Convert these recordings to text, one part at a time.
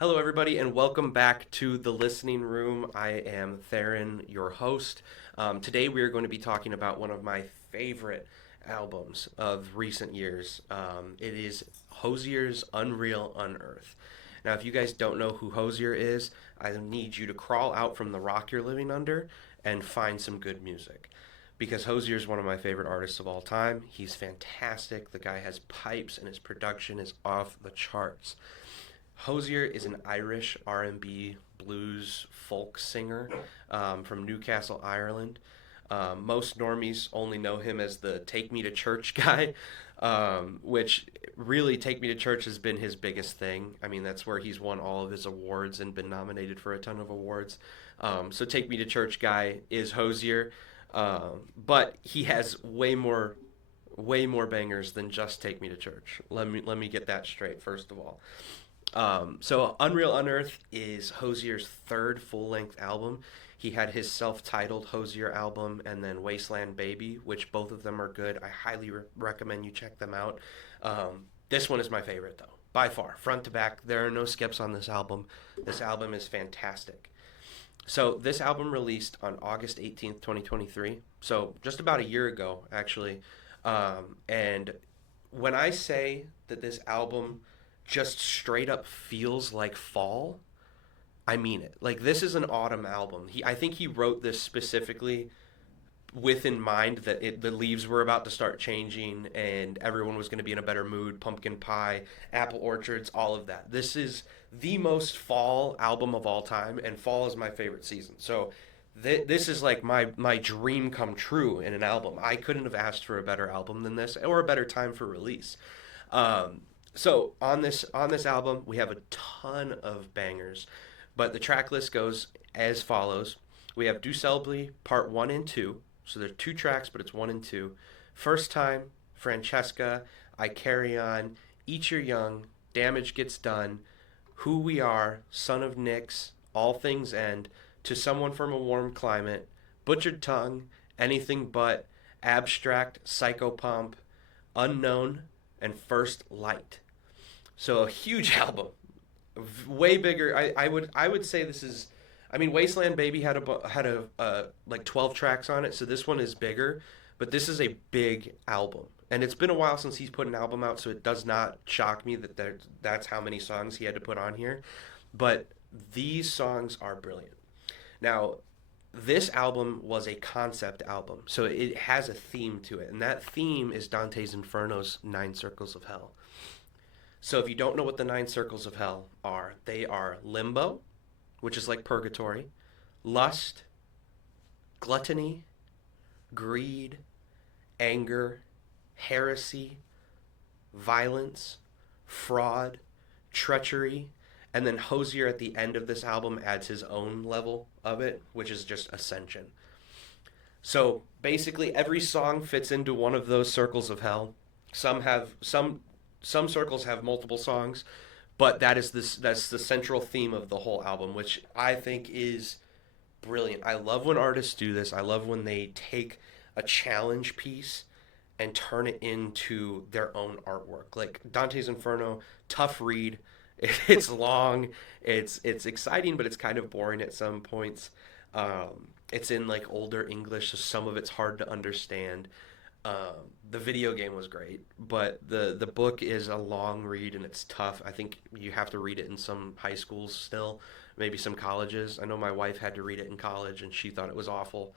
Hello, everybody, and welcome back to the listening room. I am Theron, your host. Today, we are going to be talking about one of my favorite albums of recent years. It is Hozier's Unreal Unearth. Now, if you guys don't know who Hozier is, I need you to crawl out from the rock you're living under and find some good music. Because Hozier is one of my favorite artists of all time. He's fantastic. The guy has pipes, and his production is off the charts. Hozier is an Irish R&B blues folk singer from Newcastle, Ireland. Most normies only know him as the Take Me to Church guy, which really Take Me to Church has been his biggest thing. I mean, that's where he's won all of his awards and been nominated for a ton of awards. So Take Me to Church guy is Hozier, but he has way more bangers than just Take Me to Church. Let me get that straight first of all. So Unreal Unearth is Hozier's third full-length album. He had his self-titled Hozier album and then Wasteland Baby, which both of them are good. I highly recommend you check them out. This one is my favorite though, by far, front to back. There are no skips on this album. This album is fantastic. So this album released on August 18th, 2023. So just about a year ago, actually. And when I say that this album just straight up feels like fall, I mean it. Like this is an autumn album. I think he wrote this specifically with in mind that the leaves were about to start changing and everyone was going to be in a better mood. Pumpkin pie, apple orchards, all of that. This is the most fall album of all time, and fall is my favorite season. So this is like my dream come true in an album. I couldn't have asked for a better album than this, or a better time for release. So on this album, we have a ton of bangers, but the track list goes as follows. We have Du Selby Part 1 and 2. So there's two tracks, but it's 1 and 2. First Time, Francesca, I Carry On, Eat Your Young, Damage Gets Done, Who We Are, Son of Nyx, All Things End, To Someone from a Warm Climate, Butchered Tongue, Anything But, Abstract, Psychopomp, Unknown, and First Light. So a huge album, way bigger. I would say this is. I mean, Wasteland Baby had a like 12 tracks on it, so this one is bigger, but this is a big album. And it's been a while since he's put an album out, so it does not shock me that that's how many songs he had to put on here. But these songs are brilliant. Now, this album was a concept album, so it has a theme to it, and that theme is Dante's Inferno's Nine Circles of Hell. So if you don't know what the nine circles of hell are, they are limbo, which is like purgatory, lust, gluttony, greed, anger, heresy, violence, fraud, treachery, and then Hozier at the end of this album adds his own level of it, which is just ascension. So basically every song fits into one of those circles of hell. Some circles have multiple songs, but that's the central theme of the whole album, which I think is brilliant. I love when artists do this. I love when they take a challenge piece and turn it into their own artwork. Like Dante's Inferno, tough read. It's long. It's exciting, but it's kind of boring at some points. It's in like older English, so some of it's hard to understand. The video game was great, but the book is a long read and it's tough. I think you have to read it in some high schools still, maybe some colleges. I know my wife had to read it in college and she thought it was awful.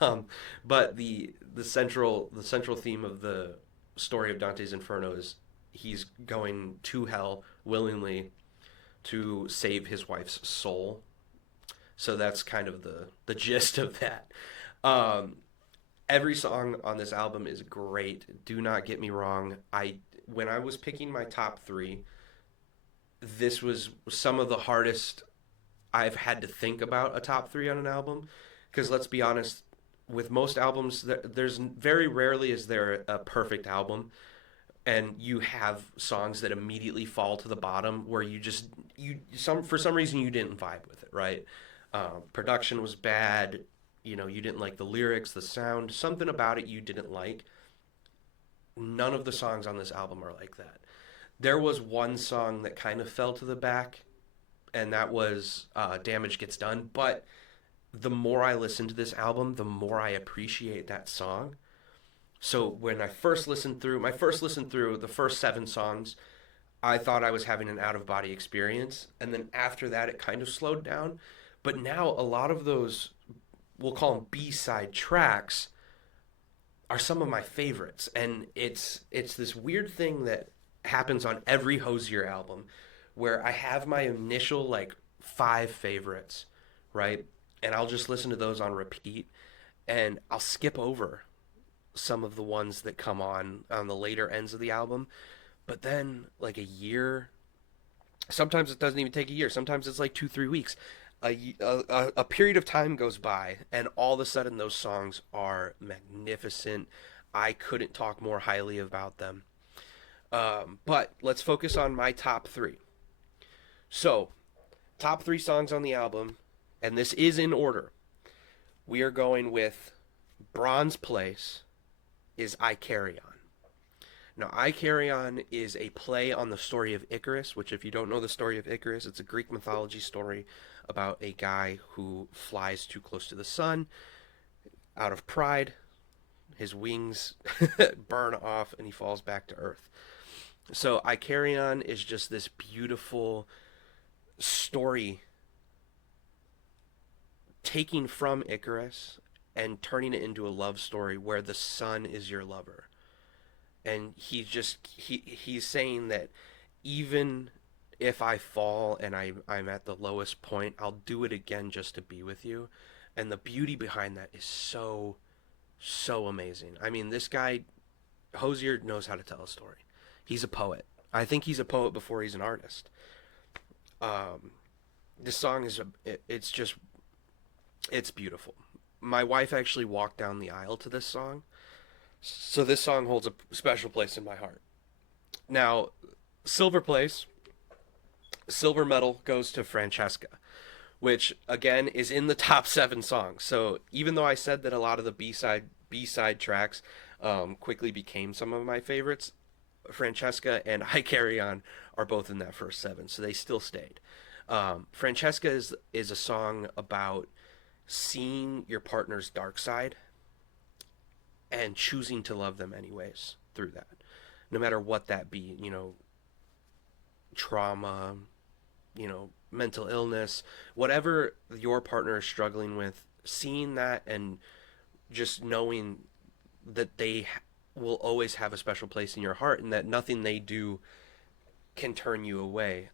um, but the central theme of the story of Dante's Inferno is he's going to hell willingly to save his wife's soul. So that's kind of the gist of that. Um, every song on this album is great. Do not get me wrong. I When I was picking my top three, this was some of the hardest I've had to think about a top three on an album. Because let's be honest, with most albums, there's very rarely is there a perfect album, and you have songs that immediately fall to the bottom where you some for some reason you didn't vibe with it, right? Production was bad. You didn't like the lyrics, the sound, something about it you didn't like. None of the songs on this album are like that. There was one song that kind of fell to the back, and that was Damage Gets Done. But the more I listen to this album, the more I appreciate that song. So when I first listened through, my first listen through the first 7 songs, I thought I was having an out of body experience. And then after that, it kind of slowed down. But now a lot of those, we'll call them B-side tracks, are some of my favorites. And it's this weird thing that happens on every Hozier album where I have my initial like 5 favorites, right? And I'll just listen to those on repeat and I'll skip over some of the ones that come on the later ends of the album. But then like a year, sometimes it doesn't even take a year. Sometimes it's like 2 3 weeks. A period of time goes by, and all of a sudden those songs are magnificent. I couldn't talk more highly about them. But let's focus on my top 3. So, top 3 songs on the album, and this is in order. We are going with Bronze Place is I Carry On. Now, I Carry On is a play on the story of Icarus, which, if you don't know the story of Icarus, it's a Greek mythology story about a guy who flies too close to the sun out of pride. His wings burn off and he falls back to earth. So, I Carry On is just this beautiful story taking from Icarus and turning it into a love story where the sun is your lover. And he's saying that even if I fall and I'm at the lowest point, I'll do it again just to be with you. And the beauty behind that is so amazing. I mean, this guy Hozier knows how to tell a story. He's a poet. I think he's a poet before he's an artist. This song it's beautiful. My wife actually walked down the aisle to this song, so this song holds a special place in my heart. Now, silver place, silver medal goes to Francesca, which again is in the top 7 songs. So even though I said that a lot of the B side tracks quickly became some of my favorites, Francesca and I Carry On are both in that first 7, so they still stayed. Francesca is a song about seeing your partner's dark side and choosing to love them anyways through that, no matter what that be, trauma, mental illness, whatever your partner is struggling with, seeing that and just knowing that they will always have a special place in your heart and that nothing they do can turn you away.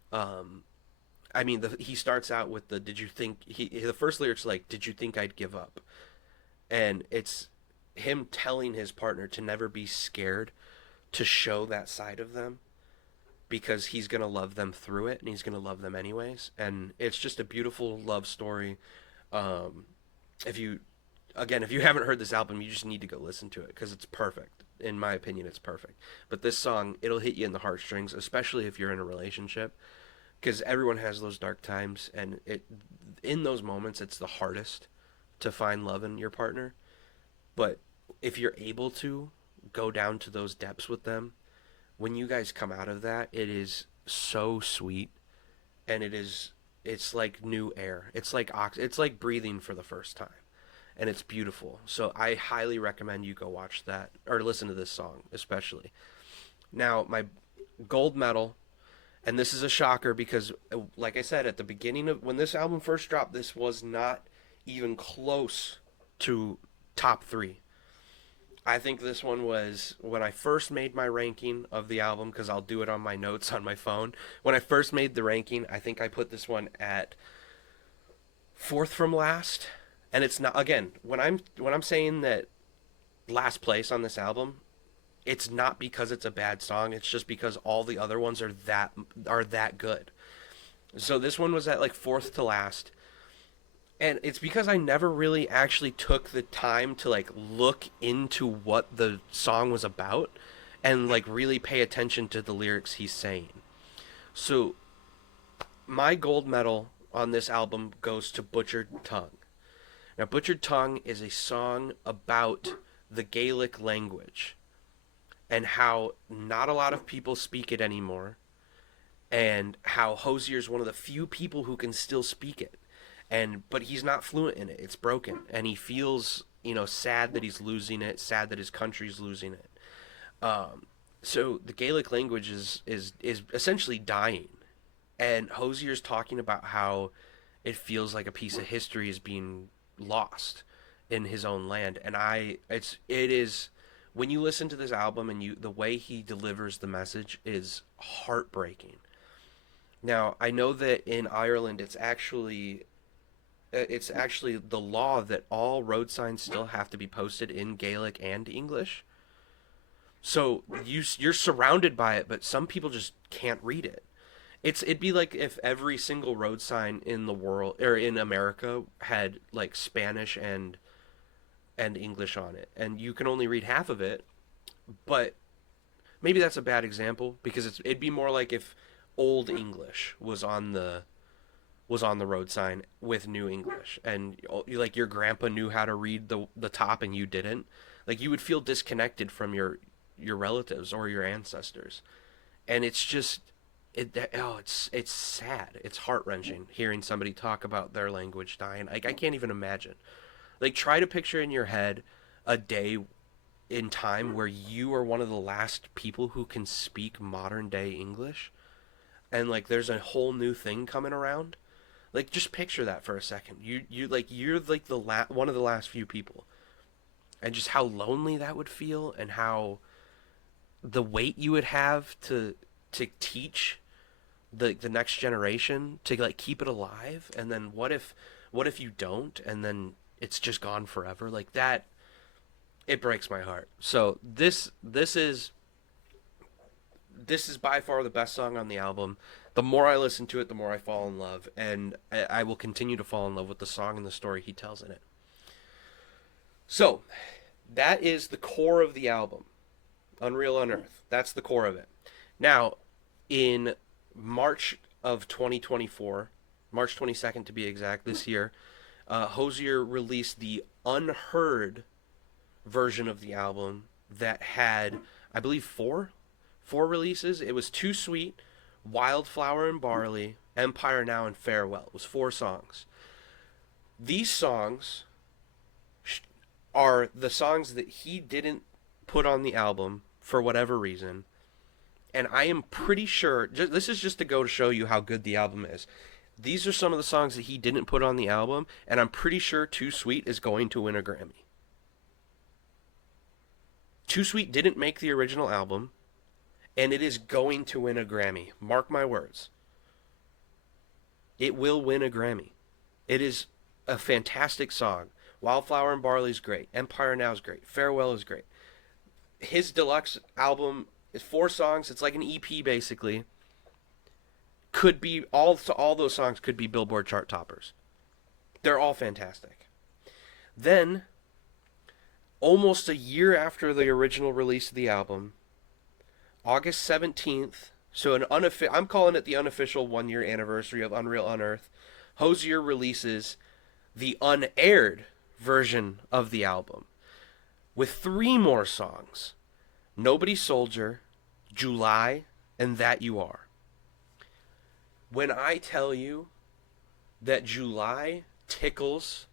I mean, he starts out with the first lyrics like, "Did you think I'd give up?" And it's him telling his partner to never be scared to show that side of them because he's going to love them through it and he's going to love them anyways. And it's just a beautiful love story. If you haven't heard this album, you just need to go listen to it because it's perfect. In my opinion, it's perfect. But this song, it'll hit you in the heartstrings, especially if you're in a relationship, because everyone has those dark times, and in those moments, it's the hardest to find love in your partner. But if you're able to go down to those depths with them, when you guys come out of that, it is so sweet, and it's like new air. It's like breathing for the first time, and it's beautiful. So I highly recommend you go watch that or listen to this song, especially. Now, my gold medal, and this is a shocker because, like I said, at the beginning of when this album first dropped, this was not even close to top 3. I think this one was when I first made my ranking of the album, because I'll do it on my notes on my phone. When I first made the ranking, I think I put this one at 4th from last. And it's not, again, when I'm saying that last place on this album, it's not because it's a bad song. It's just because all the other ones are that good. So this one was at like 4th to last. And it's because I never really actually took the time to like look into what the song was about and like really pay attention to the lyrics he's saying. So my gold medal on this album goes to Butchered Tongue. Now, Butchered Tongue is a song about the Gaelic language and how not a lot of people speak it anymore, and how Hozier is one of the few people who can still speak it, and but he's not fluent in it. It's broken, and he feels sad that he's losing it, sad that his country's losing it. So the Gaelic language is essentially dying, and Hozier's talking about how it feels like a piece of history is being lost in his own land. And it is when you listen to this album and the way he delivers the message is heartbreaking. Now, I know that in Ireland it's actually the law that all road signs still have to be posted in Gaelic and English. So you're surrounded by it, but some people just can't read it. It'd be like if every single road sign in the world or in America had like Spanish and English on it, and you can only read half of it. But maybe that's a bad example because it'd be more like if Old English was on the road sign with New English, and like your grandpa knew how to read the top and you didn't. Like you would feel disconnected from your relatives or your ancestors, and it's just it's sad. It's heart wrenching hearing somebody talk about their language dying. Like I can't even imagine. Like try to picture in your head a day in time where you are one of the last people who can speak modern day English, and like there's a whole new thing coming around. Like just picture that for a second. You're like one of the last few people, and just how lonely that would feel, and how the weight you would have to teach the next generation to like keep it alive. And then what if you don't, and then it's just gone forever like that. It breaks my heart. So this is by far the best song on the album. The more I listen to it, the more I fall in love, and I will continue to fall in love with the song and the story he tells in it. So that is the core of the album, Unreal Unearth. That's the core of it. Now, in March of 2024, March 22nd to be exact, this year, Hozier released the unheard version of the album that had, I believe, four releases. It was Too Sweet, Wildflower and Barley, Empire Now, and Farewell. It was 4 songs. These songs are the songs that he didn't put on the album for whatever reason. And I am pretty sure, this is just to go to show you how good the album is. These are some of the songs that he didn't put on the album, and I'm pretty sure Too Sweet is going to win a Grammy. Too Sweet didn't make the original album, and it is going to win a Grammy. Mark my words. It will win a Grammy. It is a fantastic song. Wildflower and Barley is great. Empire Now is great. Farewell is great. His deluxe album is 4 songs. It's like an EP basically. Could be all those songs could be Billboard chart toppers. They're all fantastic. Then, almost a year after the original release of the album, August 17th, so I'm calling it the unofficial 1-year anniversary of Unreal Unearth, Hozier releases the unaired version of the album with 3 more songs: Nobody Soldier, July, and That You Are. When I tell you that July tickles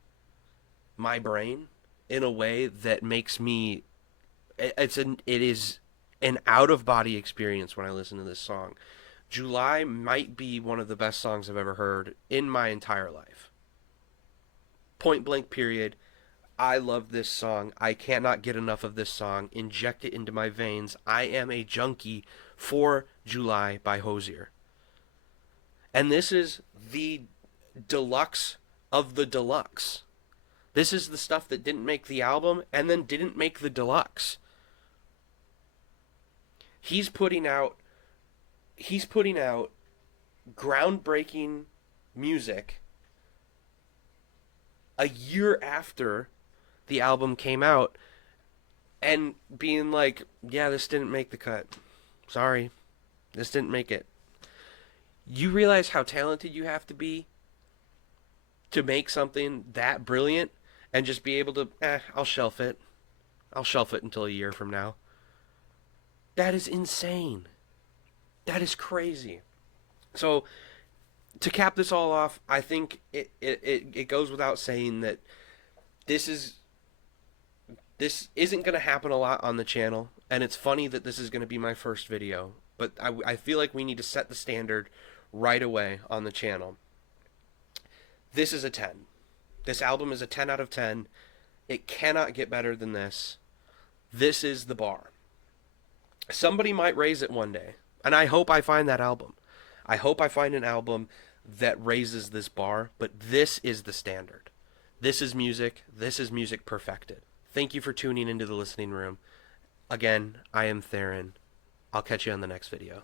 my brain in a way that makes me, it is an out-of-body experience when I listen to this song. July might be one of the best songs I've ever heard in my entire life. Point blank period. I love this song. I cannot get enough of this song. Inject it into my veins. I am a junkie for July by Hozier. And this is the deluxe of the deluxe. This is the stuff that didn't make the album and then didn't make the deluxe. He's putting out groundbreaking music a year after the album came out and being like, yeah, this didn't make the cut. Sorry, this didn't make it. You realize how talented you have to be to make something that brilliant and just be able to, I'll shelf it. I'll shelf it until a year from now. That is insane. That is crazy. So to cap this all off, I think it goes without saying that this is this isn't going to happen a lot on the channel, and it's funny that this is going to be my first video, but I feel like we need to set the standard right away on the channel. This is a 10. This album is a 10 out of 10. It cannot get better than this. This is the bar. Somebody might raise it one day, and I hope I find that album. I hope I find an album that raises this bar, but this is the standard. This is music. This is music perfected. Thank you for tuning into the listening room. Again, I am Theron. I'll catch you on the next video.